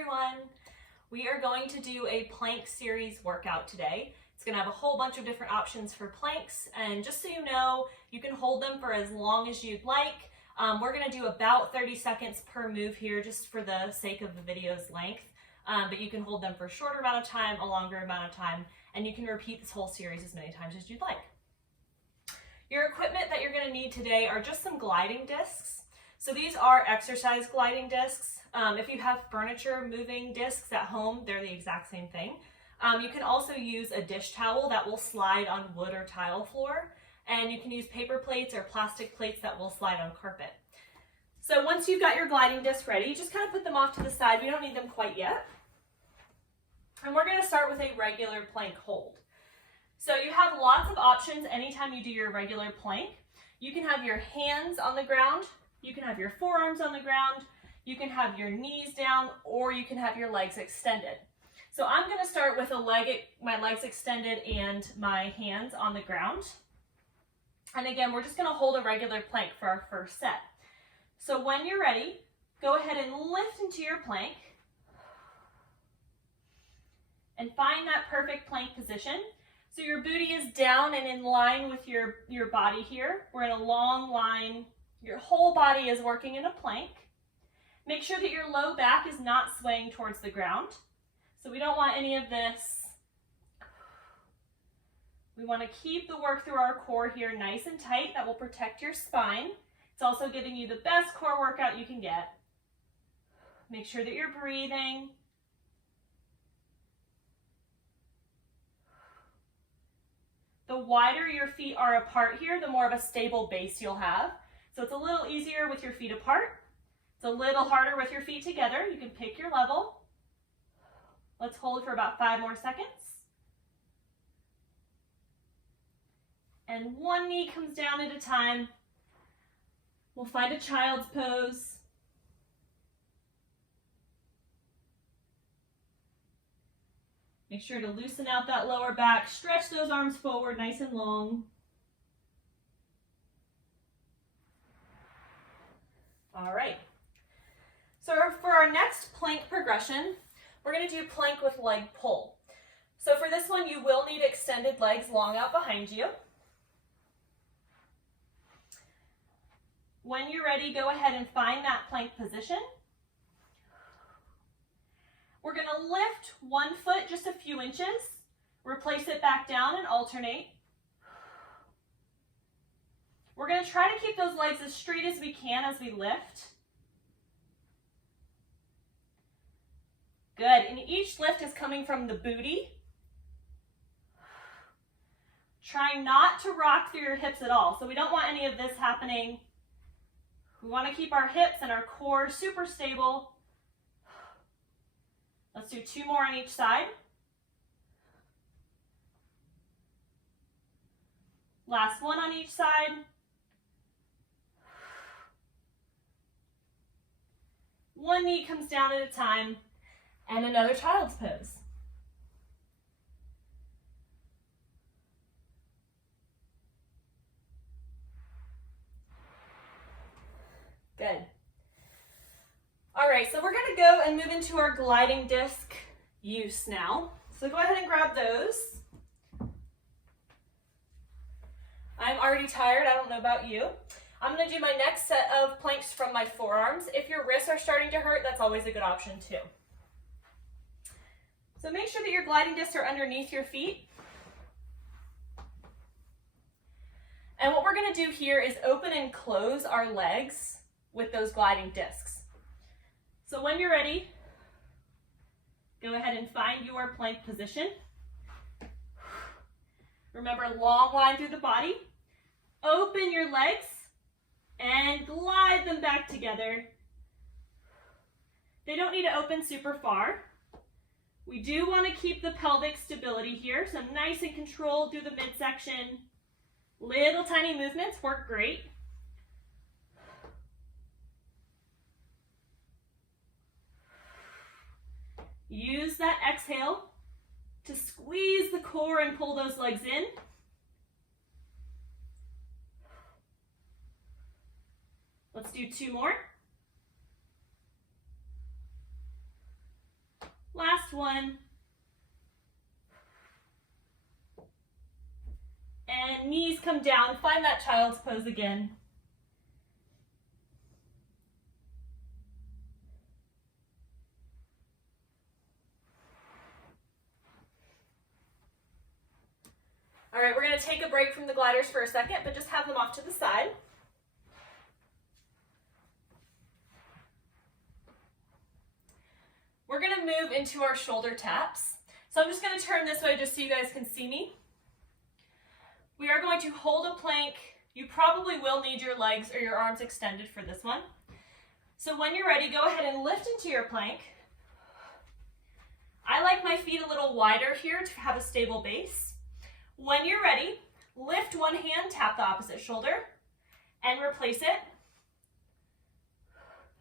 everyone. We are going to do a plank series workout today. It's going to have a whole bunch of different options for planks, and just so you know, you can hold them for as long as you'd like. We're going to do about 30 seconds per move here just for the sake of the video's length, but you can hold them for a shorter amount of time, a longer amount of time, and you can repeat this whole series as many times as you'd like. Your equipment that you're going to need today are just some gliding discs. So these are exercise gliding discs. If you have furniture moving discs at home, they're the exact same thing. You can also use a dish towel that will slide on wood or tile floor, and you can use paper plates or plastic plates that will slide on carpet. So once you've got your gliding discs ready, you just kind of put them off to the side. We don't need them quite yet. And we're going to start with a regular plank hold. So you have lots of options anytime you do your regular plank. You can have your hands on the ground, you can have your forearms on the ground, you can have your knees down, or you can have your legs extended. So I'm going to start with my legs extended and my hands on the ground. And again, we're just going to hold a regular plank for our first set. So when you're ready, go ahead and lift into your plank and find that perfect plank position. So your booty is down and in line with your body here. We're in a long line. Your whole body is working in a plank. Make sure that your low back is not swaying towards the ground. So we don't want any of this. We want to keep the work through our core here nice and tight. That will protect your spine. It's also giving you the best core workout you can get. Make sure that you're breathing. The wider your feet are apart here, the more of a stable base you'll have. So it's a little easier with your feet apart. It's a little harder with your feet together. You can pick your level. Let's hold for about 5 more seconds. And one knee comes down at a time. We'll find a child's pose. Make sure to loosen out that lower back. Stretch those arms forward nice and long. All right. So for our next plank progression, we're going to do plank with leg pull. So for this one, you will need extended legs long out behind you. When you're ready, go ahead and find that plank position. We're going to lift one foot just a few inches, replace it back down and alternate. We're going to try to keep those legs as straight as we can as we lift. Good, and each lift is coming from the booty. Try not to rock through your hips at all. So we don't want any of this happening. We want to keep our hips and our core super stable. Let's do 2 more on each side. Last one on each side. One knee comes down at a time, and another child's pose. Good. All right, so we're gonna go and move into our gliding disc use now. So go ahead and grab those. I'm already tired, I don't know about you. I'm gonna do my next set of planks from my forearms. If your wrists are starting to hurt, that's always a good option too. So make sure that your gliding discs are underneath your feet. And what we're gonna do here is open and close our legs with those gliding discs. So when you're ready, go ahead and find your plank position. Remember, long line through the body. Open your legs and glide them back together. They don't need to open super far. We do want to keep the pelvic stability here, so nice and controlled through the midsection. Little tiny movements work great. Use that exhale to squeeze the core and pull those legs in. Let's do 2 more. last one. And knees come down, find that child's pose again. All right, we're gonna take a break from the gliders for a second, but just have them off to the side. We're gonna move into our shoulder taps. So I'm just gonna turn this way just so you guys can see me. We are going to hold a plank. You probably will need your legs or your arms extended for this one. So when you're ready, go ahead and lift into your plank. I like my feet a little wider here to have a stable base. When you're ready, lift one hand, tap the opposite shoulder, and replace it,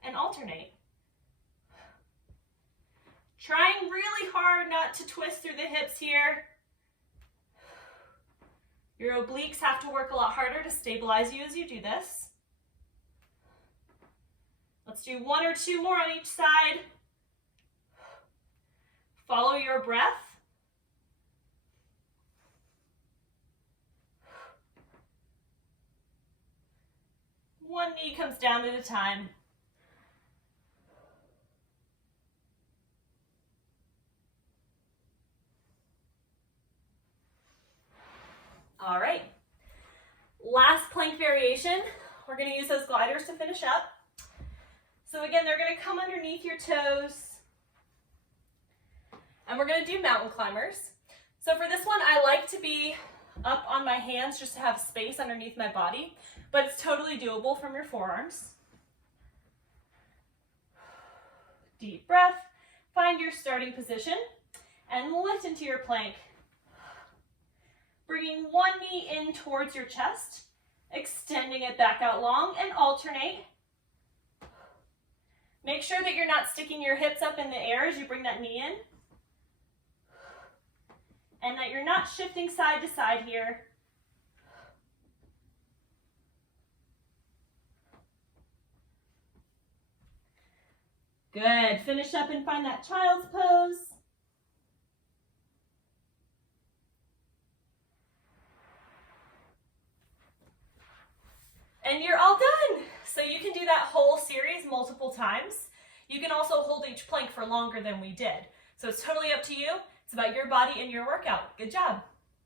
and alternate. Trying really hard not to twist through the hips here. Your obliques have to work a lot harder to stabilize you as you do this. Let's do 1 or 2 more on each side. Follow your breath. One knee comes down at a time. All right, last plank variation. We're gonna use those gliders to finish up. So again, they're gonna come underneath your toes. And we're gonna do mountain climbers. So for this one, I like to be up on my hands just to have space underneath my body, but it's totally doable from your forearms. Deep breath, find your starting position, and lift into your plank. Bringing one knee in towards your chest, extending it back out long, and alternate. Make sure that you're not sticking your hips up in the air as you bring that knee in, and that you're not shifting side to side here. Good. Finish up and find that child's pose. And you're all done. So you can do that whole series multiple times. You can also hold each plank for longer than we did. So it's totally up to you. It's about your body and your workout. Good job.